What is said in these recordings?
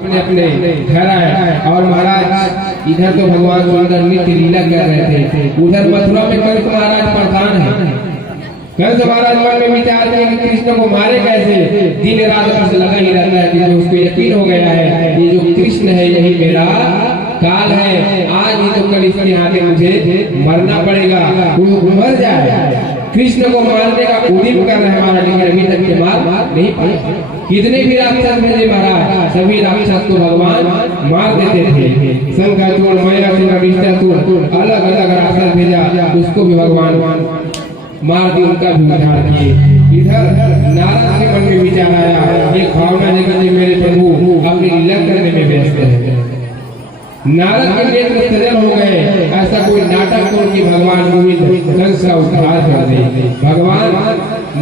अपने अपने घर आए और महाराज इधर तो भगवान सुंदर नित्य लीला कर रहे थे, उधर मथुरा में कंस महाराज प्रधान है। कंस महाराज मन में विचार किया कि कृष्ण को मारे कैसे। दिन रात बस लगा ही रहता है कि उसको यकीन हो गया है ये जो कृष्ण है यही मेरा काल है, आज ही तो कल इसके आगे मुझे मरना पड़ेगा। वो मर जाए, कृष्ण को मारने का उद्यम कर रहे हमारा, लेकिन अभी तक के मार नहीं पाए। कितने भी राक्षस भेजे महाराज, सभी राक्षस को भगवान मार देते थे। शंखाचूर, मयासुर, अभिष्टासुर, अलग अलग राक्षस भेजा, उसको भी भगवान मार दी, उनका भी उद्धार किए। इधर नारद के मन में विचार आया, एक भावना लेकर के मेरे प्रभु अपनी लीला करने में व्यस्त है। नारद के नेत्र सजल हो गए, ऐसा कोई नाटक करो कि भगवान गोविंद कंस का उद्धार कर दे। भगवान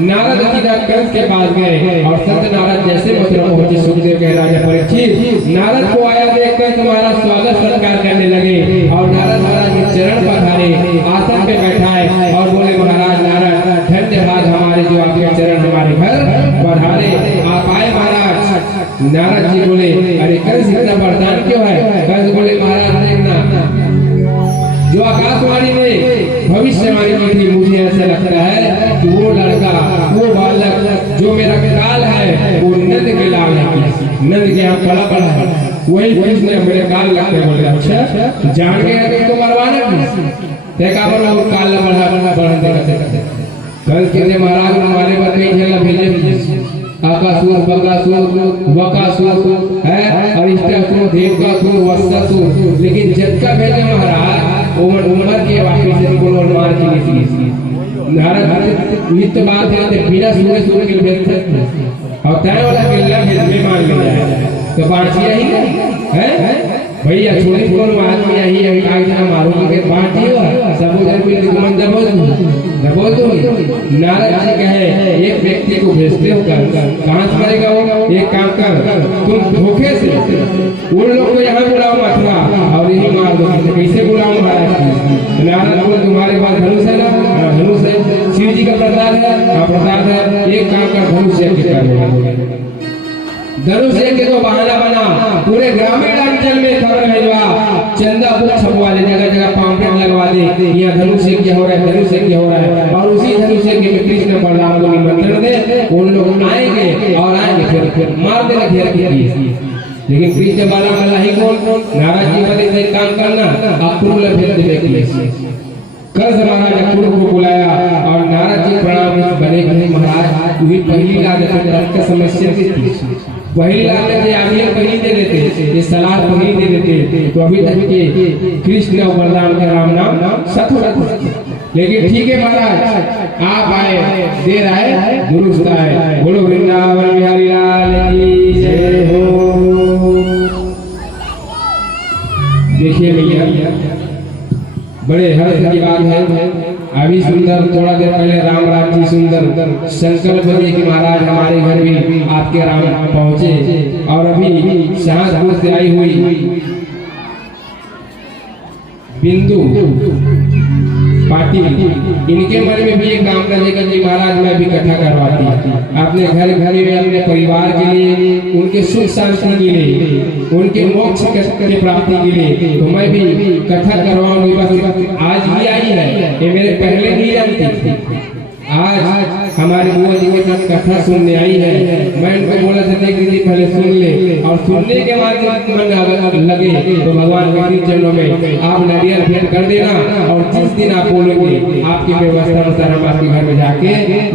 नारद सीधा कंस के पास गए और संत नारद जैसे मथुरा पहुंचे, सुखदेव के राजा परीक्षित नारद को आया देखकर तुम्हारा स्वागत सत्कार करने लगे और नारद महाराज के चरण पखारे, आसन पे बैठाए और बोले महाराज नारद धन्यवाद हमारे जो आपके चरण हमारे घर पधारे, आप आए महाराज। नारद जी बोले अरे कंस इतना वरदान क्यों है। कंस बोले महाराज देखना, जो आकाशवाणी में भविष्यवाणी की थी, मुझे ऐसा लगता है कि वो लड़का, वो बालक जो मेरा काल है वो नंद के लाल है, नंद के यहाँ पड़ा पड़ा है, वही कृष्ण मेरे काल लगते। बोले अच्छा जान गए तो मरवाना काल बढ़ा। कंस कहते महाराज हमारे पर कई जगह भेजे, आकासुर, बकासुर, वकासुर है, अरिष्टासुर, देवकासुर, वत्सासुर, लेकिन जब का भेजे महाराज उम्र के वापिस से बोलो मार के लिए नारद नित्य बात है बिना सुने सुने के व्यक्त और तय वाला किला में मार लिया तो बांटिया ही है भैया छोड़ी कौन आदमी यही आज ना मारूंगा के बांटियो समुद्र में दुमन दबोल दो। नारद जी कहे एक व्यक्ति को भेजते हो कहां से मरेगा वो, एक काम कर तुम धोखे से उन लोग को यहाँ बुलाओ मथुरा और यही मार दो। कैसे बुलाओ महाराज। नारद बोले तुम्हारे पास धनुष है ना, धनुष है, शिव जी का प्रसाद है, प्रसाद है, एक काम कर धनुष कर धनुष के तो बहाना बना, पूरे ग्रामीण अंचल में खबर भेजवा, चंदा बुक छपवा ले, जगह जगह पाम्पलेट लगवा दे, यहाँ धनुष क्या हो रहा है, धनुष क्या हो रहा है, और उसी धनुष में कृष्ण बलराम को निमंत्रण दे, उन लोग आएंगे और आएंगे फिर मार देना घेर के। लेकिन कृष्ण बलराम अल्लाह ही कौन, नाराज जी वाले से काम करना, अक्रूर भेज दे। कंस महाराज अक्रूर को बुलाया और नारद जी प्रणाम बने बने महाराज वही पहली लाज रक्त समस्या थी, पहली लाज में आगे पहली दे देते, ये सलाह पहली दे देते तो अभी तक के कृष्ण और बलराम का राम नाम सत हो जाता। लेकिन ठीक है महाराज आप आए, देर आए दुरुस्त आए। बोलो वृंदावन बिहारी लाल की जय हो। देखिए भैया बड़े हर्ष की बात है, अभी सुंदर थोड़ा देर पहले राम राज जी सुंदर संकल्प बने कि महाराज हमारे घर भी आपके राम पहुंचे, और अभी शाहजपुर से आई हुई बिंदु पाटिल, इनके मन में भी एक काम करने का जी महाराज मैं भी कथा करवाती, अपने घर घर में अपने परिवार के लिए, उनके सुख शांति के लिए, उनके मोक्ष के प्राप्ति के लिए तो मैं भी कथा करवाऊंगी। बस आज भी आई है, ये मेरे पहले नहीं जानती थी, आज हमारे बुआ जी के साथ कथा सुनने आई है। मैं उनको बोला था दीदी पहले सुन ले, और सुनने के बाद मन लगे तो भगवान के चरणों में आप नारियल भेंट कर देना, और जिस दिन आप बोलोगे आपकी व्यवस्था अनुसार हम आपके घर में जाके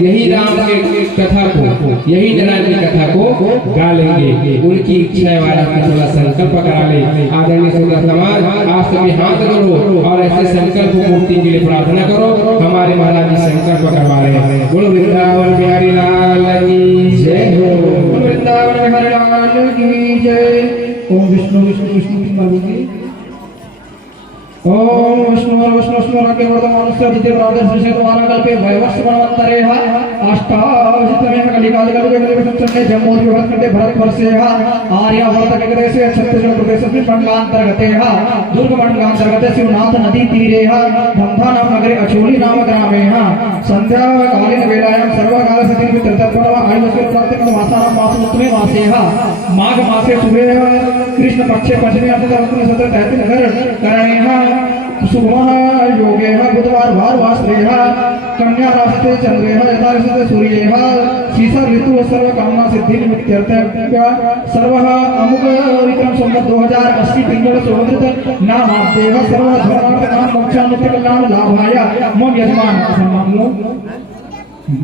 यही राम के कथा को, यही नारायण की कथा को गा लेंगे। उनकी इच्छा है वाला थोड़ा संकल्प करा ले। आदरणीय सुंदर समाज आप सभी हाथ जोड़ो और ऐसे संकल्प मूर्ति के लिए प्रार्थना करो, हमारे महाराज जी संकल्प करवा रहे हैं। बोलो वृंदावन बिहारी लाल की जय हो, वृंदावन बिहारी लाल की जय। ओम विष्णु विष्णु विष्णु की ओम विष्णु वर्धमानस्य दिते प्रादर्शे द्वारा कल्पे वैवस्व मनवन्तरेह अष्टाविशतमेह कलिकालकल्पे कलिविशुद्धे जम्मूति विभक्ते भरतवर्षेह आर्यावर्तकप्रदेशे छत्तीसगढ़ प्रदेशस्मिन् मण्डलान्तर्गतेह दुर्गमण्डलान्तर्गते शिवनाथ नदी तीरेह धमधा नाम नगरे अचोली नाम ग्रामेह संध्याकालीन वेलायां सर्वकालस्य तृतीयपर्व आयुष्य प्राप्तिं मासानां मासोत्तमे मासेह माघ मासे शुभे कृष्ण पक्षे पंचमी अर्थात 17 नगर करणेह सुमः योगेह बुधवार वार वासरेह कन्या राशिते चंद्रेह यथारिषते सूर्येह सीसा ऋतु सर्व कामना सिद्धि निमित्त्यर्थः सर्वः अमुक विक्रम संवत 2080 पिंगल सोमृत नामादेव सर्व धर्मार्थ काम मोक्षानुत्य कल्याण लाभाय मम यजमान सम्मानो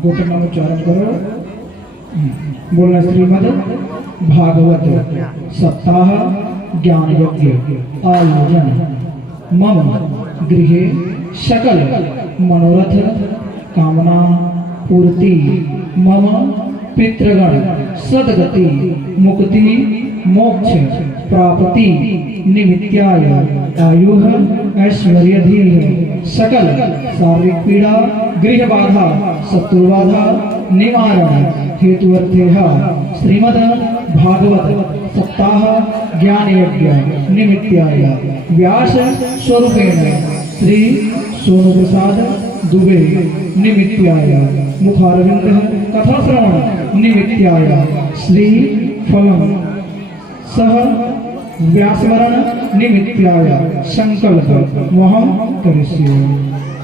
गोत्र नाम उच्चारण करो बोलना श्रीमद् भागवत सप्ताह ज्ञान यज्ञ आयोजन मम गृहे सकल मनोरथ कामना पूर्ति मम पितृगण सद्गति मुक्ति मोक्ष प्राप्ति निमित्ताय आयुः ऐश्वर्यधीः सकल शारीरिक पीड़ा गृह बाधा शत्रु बाधा निवारण हेतुअर्थेह श्रीमद् भागवत सप्ताह ज्ञान यज्ञ निमित्ताय व्यास स्वरूपेण श्री सोनु प्रसाद दुबे निमित्ताय मुखारविंद कथा श्रवण निमित्ताय श्री फलम सह व्यासवरण निमित्ताय संकल्प मोहम करिष्ये।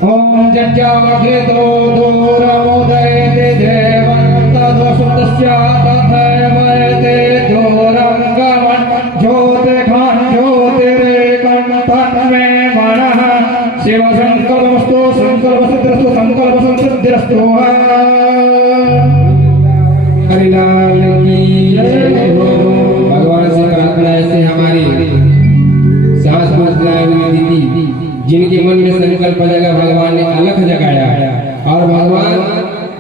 ओम जज्जाघृतो दूरमुदयते देवन्तद्वसुतस्य तथैवते दूरङ्गमन् ज्योतिर्घान् ज्योतिरेकं तन्मे मनः शिवसङ्कल्पस्तु सङ्कल्पसिद्धिरस्तु सङ्कल्पसंसिद्धिरस्तु। हरिलाल की जय। भगवान से प्रार्थना ऐसे हमारी सांस बदलाए हुई दीदी जिनके मन में संकल्प जगा भगवान ने अलख जगाया और भगवान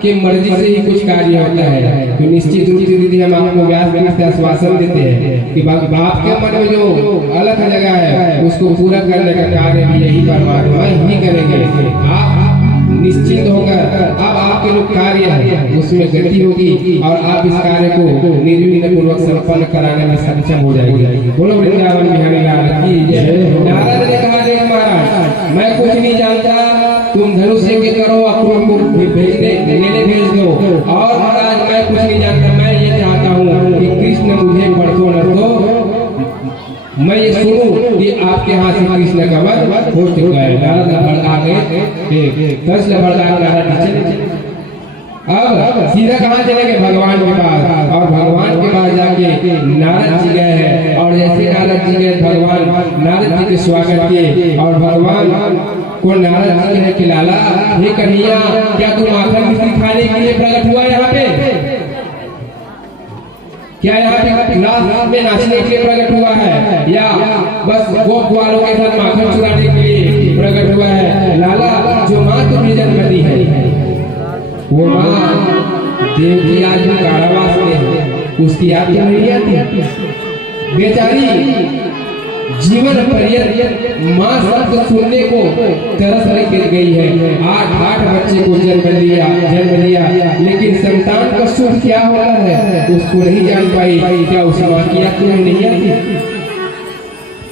की मर्जी से ही कुछ कार्य होता है तो निश्चित रूप से दीदी हम आपको व्यास से आश्वासन देते हैं कि बाप के मन में जो अलख जगा है उसको पूरा करने का कार्य भी यही परमात्मा ही करेंगे। आप निश्चिंत होकर अब आपके जो कार्य है उसमें गति होगी और आप इस कार्य को निर्विघ्न पूर्वक संपन्न कराने में सक्षम हो जाएंगे। बोलो वृंदावन बिहारी लाल की जय। नारद ने कहा देख महाराज मैं कुछ नहीं जानता, तुम धनुष्य के करो अक्रूर को लेने भेज दो और महाराज मैं कुछ नहीं जानता, मैं ये चाहता हूँ कि कृष्ण मुझे पढ़ो न तो मैं ये सुनूं कि आपके हाथ से कृष्ण का वध हो चुका है। नारद भड़का गए कृष्ण भड़का नारद चले। अब सीधा कहाँ चलेंगे भगवान के पास और भगवान के पास जाके नारद जी गए हैं और जैसे नारद जी गए भगवान नारद जी के स्वागत किए और भगवान को नारद जी ने खिलाला। हे कन्हैया क्या तू माखन मिश्री खाने के लिए प्रकट हुआ यहाँ पे? क्या यहाँ पे नाच में नाचने के लिए प्रकट हुआ है या बस गोप वालों के साथ माखन चुराने के लिए प्रकट हुआ है? लाला जो माँ तुमने जन्म दी है वो माँ देवकी आज भी कारावास में है, उसकी याद तो नहीं आती? बेचारी जीवन पर्यंत माँ शब्द सुनने को तरस लेकर गई है। 8 बच्चे को जन्म दिया लेकिन संतान का सुख क्या होता है उसको नहीं जान पाई। क्या उस माँ की याद तुम्हें नहीं आती?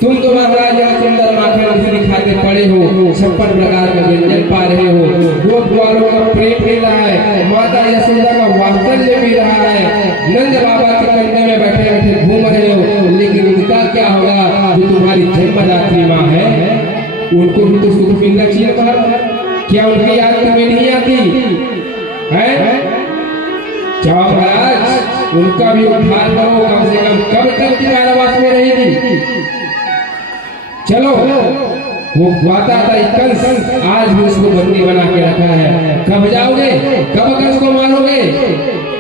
तुम तो महाराज सुंदर माखन मिश्री खाते पड़े हो, 56 प्रकार का व्यंजन पा रहे हो, गोप वालों का प्रेम मिल रहा है, माता यशोदा का वात्सल्य मिल रहा है, नंद बाबा के कंधे में बैठे बैठे घूम रहे हो, लेकिन उनका क्या होगा जो तुम्हारी जन्मदात्री माँ है? उनको भी तो सुख मिलना चाहिए पर क्या उनकी याद तुम्हें नहीं आती है? जाओ महाराज उनका भी उद्धार करो, कम से कम कब तक कारावास में रहेगी? चलो वो वाता था कंस आज भी उसको बंदी बना के रखा है। कब जाओगे, कब कंस को मारोगे?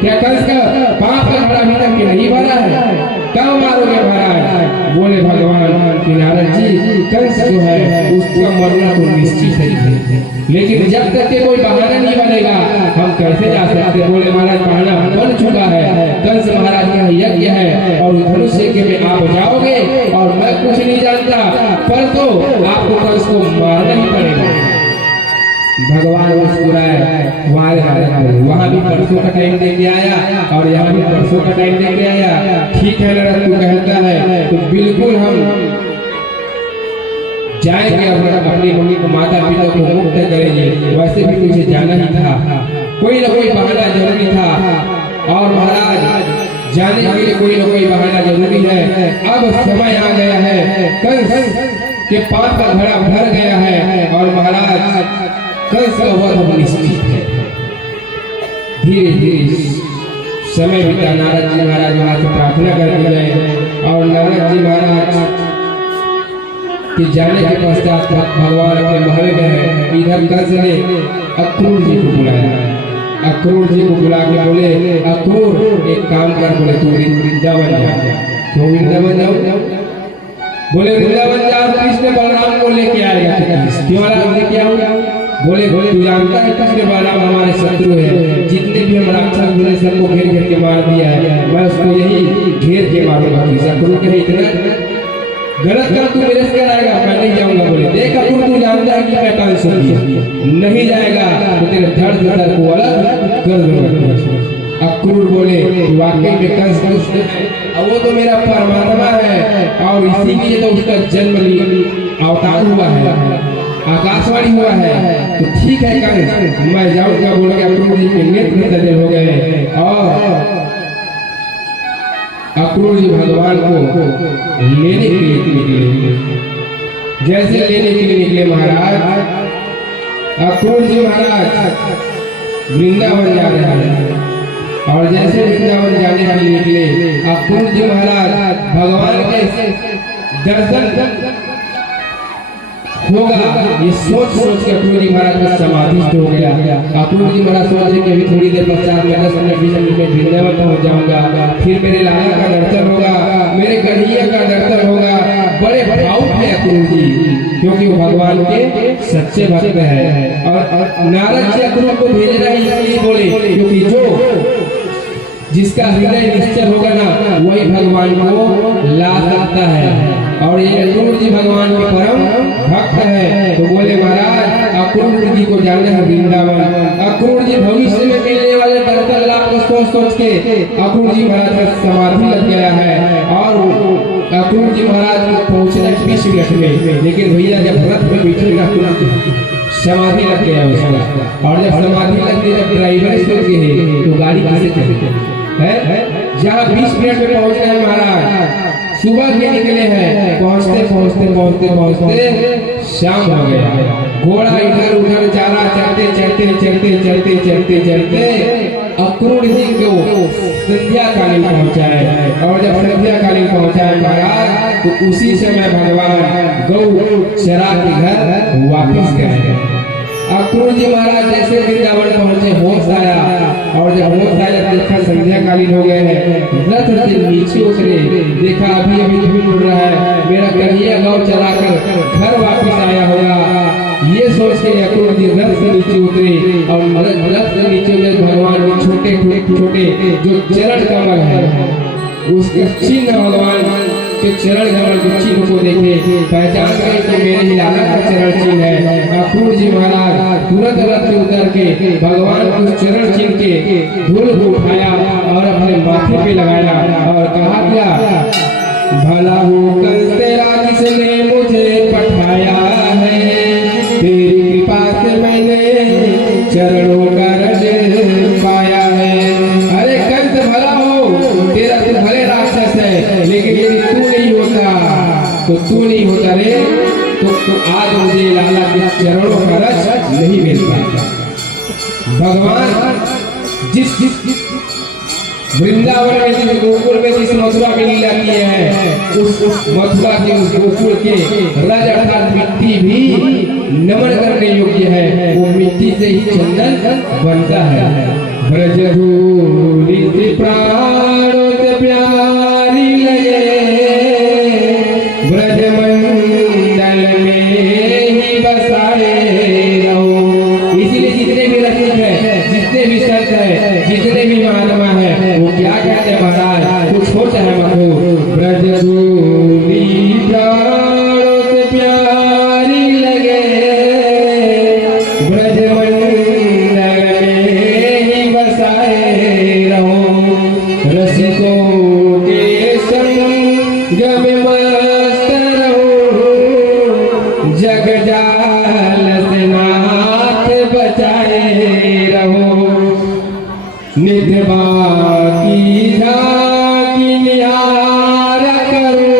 क्या कंस का पाप का घड़ा अभी तक नहीं भरा है? कब मारोगे महाराज? बोले भगवान कि नारद जी कंस जो है उसका मरना तो निश्चित है, लेकिन जब तक के कोई बहाना नहीं बनेगा हम कैसे जा सकते? बोले महाराज बहाना बन चुका है, कंस महाराज का यज्ञ है और धनुष यज्ञ में आप जाओगे और मैं कुछ नहीं जानता पर तो आपको कंस को भगवान मुस्कुराए वहां भी परसों का टाइम दे के आया और यहाँ भी परसों का टाइम दे के आया। ठीक है लड़का, तू कहता है तो बिल्कुल हम जाएंगे, अपनी मम्मी को माता पिता को मुक्त करेंगे। वैसे भी तुझे जाना ही था, कोई ना कोई बहाना जरूरी था और महाराज जाने के लिए कोई ना कोई बहाना जरूरी है। अब समय आ गया है, कंस के पाप का घड़ा भर गया है और महाराज कंस का वध अब निश्चित है। धीरे धीरे समय बीता, नारद जी महाराज वहां से प्रार्थना करते गए और नारद जी महाराज के जाने के पश्चात भगवान अपने महल गए। इधर कंस ने अक्रूर जी को बुलाया। अक्रूर जी को बुला के बोले, अक्रूर एक काम कर, बोले तू वृंदावन जा। क्यों वृंदावन जाओ? बोले वृंदावन जाओ, कृष्ण बलराम को लेके आएगा। क्यों लेके आऊंगा? बोले तू जानता है कृष्ण बलराम हमारे शत्रु है, जितने भी हम राक्षस बोले सबको घेर घेर के मार दिया है, मैं उसको यही घेर के मारूंगा। अक्रूर कहे इतना गलत कर, तू मेरे से कराएगा, मैं नहीं जाऊंगा। बोले देख अक्रूर, तू जानता है कि मैं कंस हूं, नहीं जाएगा तो तेरे धड़ को अलग कर दूंगा। अक्रूर बोले वाकई में कंस कृष्ण है और वो तो मेरा परमात्मा है और इसीलिए तो उसका जन्म अवतार हुआ है, आकाशवाणी हुआ है। तो ठीक है कंस, मैं जाऊंगा। बोल के अक्रूर जी के नेत्र तजल हो गए और अक्रूर जी भगवान को लेने के लिए निकले। जैसे लेने के लिए निकले महाराज, अक्रूर जी महाराज वृंदावन जा रहे हैं और जैसे वृंदावन जाने के लिए निकले, अक्रूर जी महाराज भगवान के दर्शन होगा ये सोच के अक्रूर जी महाराज को समाधिस्थ हो गया। अक्रूर जी महाराज सोच रहे कि अभी थोड़ी देर पश्चात मैं 10 मिनट 20 मिनट में वृंदावन पहुंच जाऊंगा, फिर मेरे लाला का दर्शन होगा, मेरे गढ़िया का दर्शन होगा। बड़े भावुक है अक्रूर जी, क्योंकि वो भगवान के सच्चे भक्त है। और नारद जी अक्रूर को भेज रहे इसलिए बोले क्योंकि जो जिसका हृदय निश्चल होगा ना वही भगवान को ला सकता है। और ये अक्रूर जी भगवान के परम भक्त है। तो बोले महाराज अक्रूर जी को जाना है वृंदावन। अक्रूर जी भविष्य में मिलने वाले दर्शन लाभ को सोच के अक्रूर जी महाराज का समाधि लग गया है और अक्रूर जी महाराज को पहुंचना 20 मिनट में, लेकिन भैया जब रथ में बैठेगा समाधि लग गया उसका। और जब समाधि लग गई, जब ड्राइवर सोच गए तो गाड़ी कैसे चलेगी है। जहाँ 20 मिनट में पहुंच गए महाराज, सुबह के निकले हैं, पहुंचते शाम हो गया। घोड़ा इधर उधर चारा चलते अक्रूर जी को संध्या कालीन पहुंचाए। और जब संध्या कालीन पहुंचाए महाराज, तो उसी समय भगवान गौ चरा के घर वापिस गए। अक्रूर जी महाराज जैसे वृंदावन पहुंचे, होश आया और जब होश आया देखा संध्या कालीन हो गए हैं। रथ से नीचे उतरे, देखा अभी धूप उड़ रहा है, मेरा कन्हैया गौ चलाकर घर वापस आया होगा। ये सोच के अक्रूर जी रथ से नीचे उतरे और रथ से नीचे भगवान के छोटे जो चरण कमल है उसके चिन्ह, भगवान के चरण कमल के चिन्ह को देखे, पहचान गए कि मेरे ही लाला का चरण चिन्ह है। अक्रूर जी महाराज तुरंत रथ से उतर के भगवान के चरण चिन्ह के धूल को उठाया और अपने माथे पे लगाया और कहा क्या, भला हो कंस तेरा जिसने मुझे पठाया है, तेरी कृपा से मैंने चरणों का रज पाया है। अरे कंस भला हो, तेरा तो भले राक्षस है, लेकिन यदि तू नहीं होता रे तो आज मुझे लाला के चरणों का रज नहीं मिल पाता। भगवान जिस वृंदावन में, जिस गोकुल में, जिस मथुरा में लीला किए हैं, उस मथुरा के उस गोकुल के रज अर्थात मिट्टी भी नमन करने योग्य है। वो मिट्टी से ही चंदन बनता है। ब्रजधूलि से प्राणों से प्यारी लगे, ब्रजमंडल में ही बसाए रहो। इसीलिए जितने भी रसिक है, जितने भी संत है, जितने भी महात्मा है, वो क्या कहते हैं महाराज, कुछ हो चाहे मत हो, ब्रजधूलि प्राणों से प्यारी लगे, ब्रज मस्त रहो, जग जाल से नाथ बचाए रहो। नित बाकी झांकी निहार करो,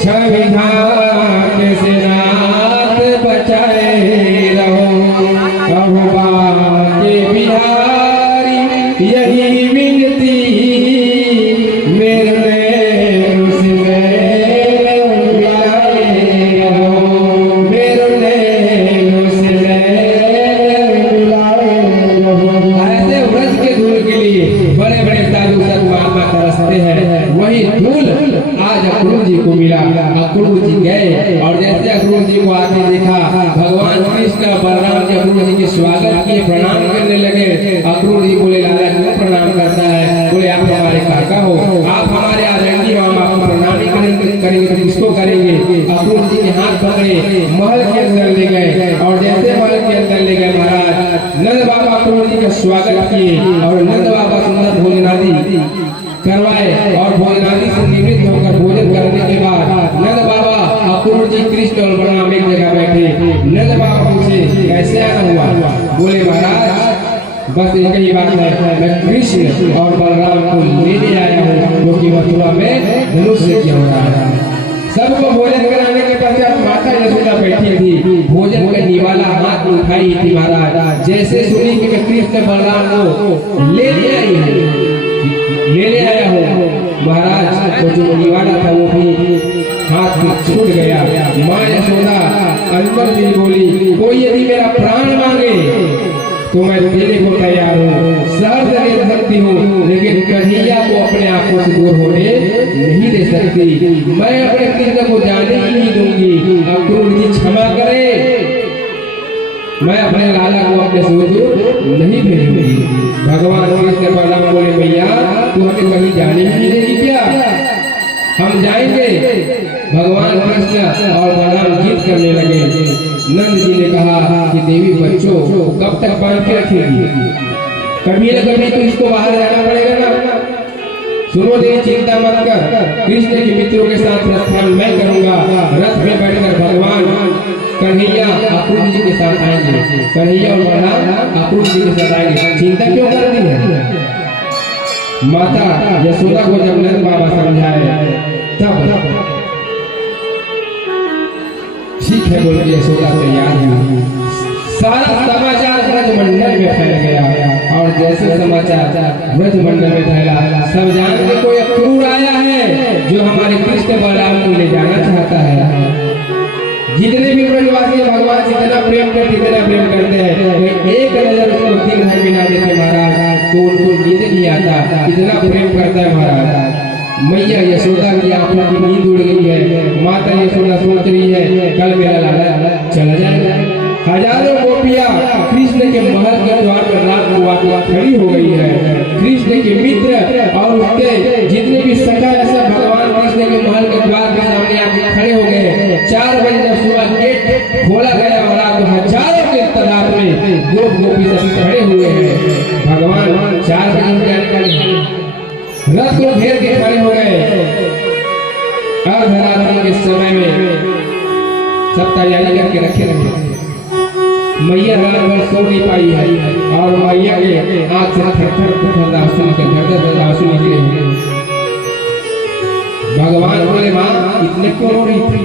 छवि झांक से नाथ बचाए रहो। अब बाके बिहारी यही विनती, मेरे नैन से नैन मिलाए रहो, मेरे नैन से नैन मिलाए रहो। ऐसे व्रत के धूल के लिए बड़े बड़े साधु संत महात्मा तरसते हैं, वही धूल आज अक्रूर जी को मिला। अक्रूर जी गए और जैसे अक्रूर जी को आते देखा, भगवान कृष्ण बलराम जी अक्रूर जी के स्वागत किए, प्रणाम करने लगे। अक्रूर जी बोले, लाला क्यों प्रणाम करता है? बोले, आप हमारे काका हो, आप हमारे आदरणीय, हम आपको प्रणाम नहीं करेंगे तो किसको करेंगे? अक्रूर जी के हाथ पकड़े महल के अंदर ले गए और जैसे महल के अंदर ले गए महाराज, नंद बाबा अक्रूर जी का स्वागत किए और नंद बाबा सुंदर भोजनादि करवाए और भोजनादि से निवृत्त होकर भोजन करने के बाद नंद बाबा अक्रूर जी कृष्ण और बलराम एक जगह बैठे। नंद बाबा पूछे, कैसे आना हुआ? बोले, महाराज बस एक ही बात है, मैं कृष्ण और बलराम को लेने आया हूँ, जो कि मथुरा में धनुष से किया हो रहा है। सबको भोजन कराने के पश्चात माता यशोदा बैठी थी, भोजन का निवाला हाथ में उठाई थी महाराज। जैसे सुनी कि मैं कृष्ण बलराम को लेने आया हूँ महाराज, तो जो निवाला था वो भी हाथ में छूट गया। माँ यशोदा अंदर से बोली, कोई यदि मेरा प्राण मांगे तो मैं देने को तैयार हूँ, सहर्ष दे सकती हूँ, लेकिन कन्हैया को अपने आंखों से दूर होने नहीं दे सकती। मैं अपने कृष्ण को जाने ही नहीं दूंगी। अक्रूर जी क्षमा करे, मैं अपने लाला को अपने से दूर नहीं भेजूंगी। भगवान कृष्ण बलराम बोले, भैया तू हमें कहीं जाने ही नहीं देगी क्या? हम जाएंगे। भगवान कृष्ण और बलराम जिद करने लगे। नंद जी ने कहा कि देवी बच्चों को कब तक बांध के रखेगी? कभी न कभी तो इसको बाहर जाना पड़ेगा ना। सुनो देवी, चिंता मत कर, कृष्ण के मित्रों के साथ प्रस्थान मैं करूंगा। रथ में बैठकर भगवान कन्हैया अक्रूर जी के साथ आएंगे, कन्हैया और बलराम अक्रूर जी के साथ आएंगे। चिंता क्यों करती है? माता यशोदा को जब नंद बाबा समझाए तब ठीक है बोल के यशोदा तैयार हुई। सारा समाचार ब्रजमंडल में फैल गया और जैसे समाचार ब्रजमंडल में फैला, सब जान के कोई अक्रूर आया है जो हमारे कृष्ण बलराम को ले जाना चाहता है। जितने भी ब्रजवासी भगवान से इतना प्रेम करते हैं, एक नजर उसको दिन भर बिना देखे महाराज तो उनको नींद नहीं आता, इतना प्रेम करता है महाराज। मैया यशोदा की आंखों की नींद उड़ गई है। माता यशोदा सोच रही है, कल मेरा लाला चला जाएगा। हजारों गोपियां कृष्ण के महल के द्वार पर रात को आकर खड़ी हो गई है। कृष्ण के मित्र और उसके जितने भी सखा ऐसा भगवान कृष्ण के महल के द्वार के सामने आकर खड़े हो गए। 4 बजे जब सुबह गेट खोला गया और आप हजारों के तादाद में गोपी सब खड़े हुए हैं। भगवान 4 बजे रथ को घेर के खड़े हो गए। अर्धरात्रि के समय में सब तैयारी करके रखे। मैया रात भर सो नहीं पाई है और मैया के आंख से थर-थर आंसू निकले। भगवान बोले, माँ इतने क्यों रो रही थी?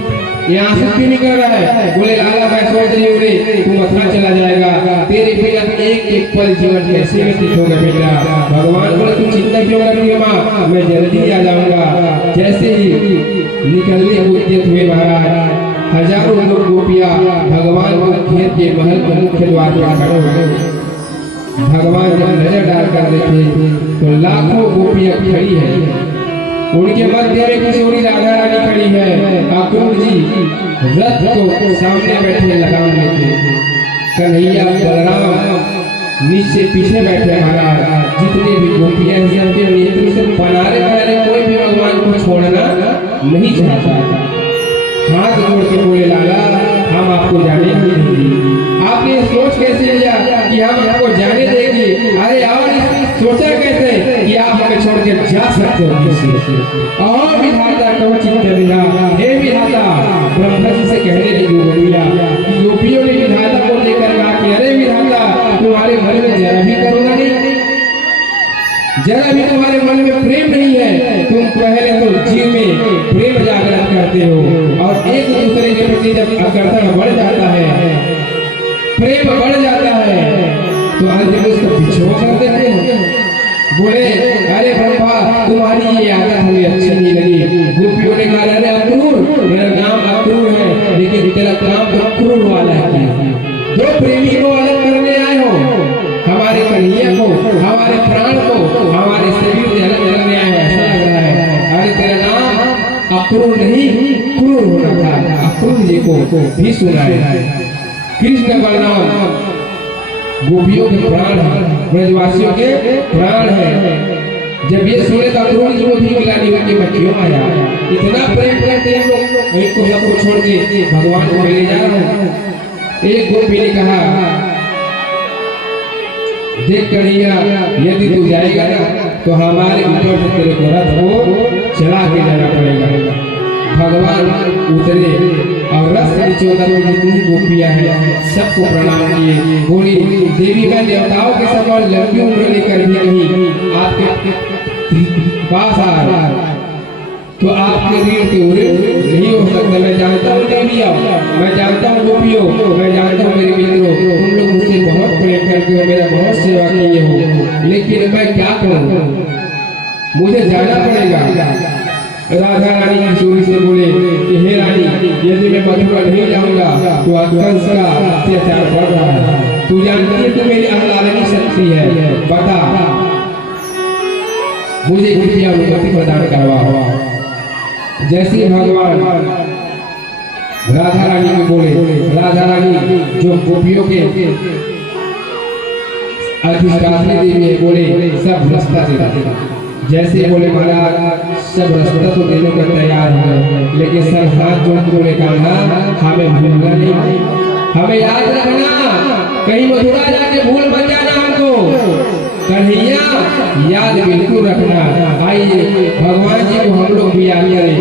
ये आंसू क्यों निकल रहा है? बोले, लाला मैं सोच रही हूँ रे तू मथुरा चला जाएगा, तेरे बिना एक एक पल जीवन कैसे व्यतीत होगा बेटा। भगवान बोले, तू चिंता क्यों कर रही है माँ, मैं जल्दी आ जाऊंगा। जैसे ही निकलने को उद्यत हुए महाराज, हजारों लोग गोपियां भगवान को घेर के महल के मुख्य द्वार पर खड़े हो गए। भगवान जब नजर डाल कर देखे तो लाखों गोपियां खड़ी है। उनके मध्य में किशोरी राधा रानी खड़ी है। अक्रूर जी रथ को सामने बैठे लगाम लेके, कन्हैया बलराम नीचे पीछे बैठे महाराज। जितने भी गोपियां हैं सबके नेत्र से पनारे पहले कोई भी भगवान को छोड़ना नहीं चाहता। हाथ जोड़ के बोले, लाला हम आपको जाने नहीं देंगे। आपने सोच कैसे लिया कि हम आपको जाने देंगे? अरे और सोचा कैसे कि आप हमें छोड़ के जा सकते हो किसी और विधाता कवचित करेगा। हे विधाता ब्रह्मा जी से कहने लगी गोपियां, गोपियों ने विधाता को लेकर कहा कि अरे विधाता तुम्हारे मन में जरा भी करुणा नहीं, जरा भी तुम्हारे मन में प्रेम नहीं है। तुम पहले तो जीव में प्रेम जागृत करते हो और एक दूसरे के प्रति जब आकर्षण बढ़ जाता है, प्रेम बढ़ जाता है तो अंत में उसको बिछोड़ कर देते हो। बोले अरे ब्रह्मा तुम्हारी ये आदत हमें अच्छी नहीं लगी। गोपियों ने कहा अरे अक्रूर, मेरा नाम अक्रूर है लेकिन तेरा काम तो क्रूर वाला है। दो प्रेमी को अलग करने आए हो, हमारे कन्हैया को, हमारे प्राण को, हमारे शरीर से अलग करने आए हो, ऐसा लग रहा है। अरे तेरा नाम अक्रूर नहीं क्रूर होना था। अक्रूर जी को भी सुना है। कृष्ण बलराम गोपियों के प्राण है, ब्रजवासियों के प्राण है। जब ये सुने तो अक्रूर जी को भी गिलानी होगी मैं क्यों आया, इतना प्रेम करते हैं लोग, एक को सबको छोड़ के भगवान को ले जा रहा हूँ। एक गोपी ने कहा देख कन्हैया यदि तू जाएगा ना तो हमारे ऊपर से तेरे को रथ को चला के जाना पड़ेगा। भगवान उतरे और रथ से नीचे उतर के जितनी गोपियां हैं सबको प्रणाम किए। बोली देवी मैं देवताओं के समान लंबी उम्र लेकर भी कहीं आपके पास आ रहा तो आपके ऋण के उरे नहीं हो सकता। मैं जानता हूँ देवियों, मैं जानता हूँ गोपियों, मैं जानता हूँ मेरे मित्रों, तुम लोग मुझसे बहुत प्रेम करते हो, मेरा बहुत सेवा किए हो, लेकिन मैं क्या करूँ, मुझे जाना पड़ेगा। राधा रानी किशोरी से बोले कि हे रानी यदि मैं मथुरा नहीं जाऊंगा तो कंस का अत्याचार बढ़ रहा है। तू जानती है तू मेरी अहलादनी शक्ति है, बता मुझे कृपया अनुमति प्रदान करवाओ। जैसे भगवान राधा रानी को बोले, राधा रानी जो गोपियों के अधिष्ठात्री देवी है बोले सब रास्ता दे। जैसे बोले महाराज सब रास्ता तो देने को तैयार है, लेकिन सर हाथ जोड़ के बोले कहा हमें भूलना नहीं, हमें याद रखना, कहीं मथुरा जाके भूल मत जाना हमको। कन्हैया याद बिल्कुल रखना। आइए भगवान जी को हम लोग भी याद करें।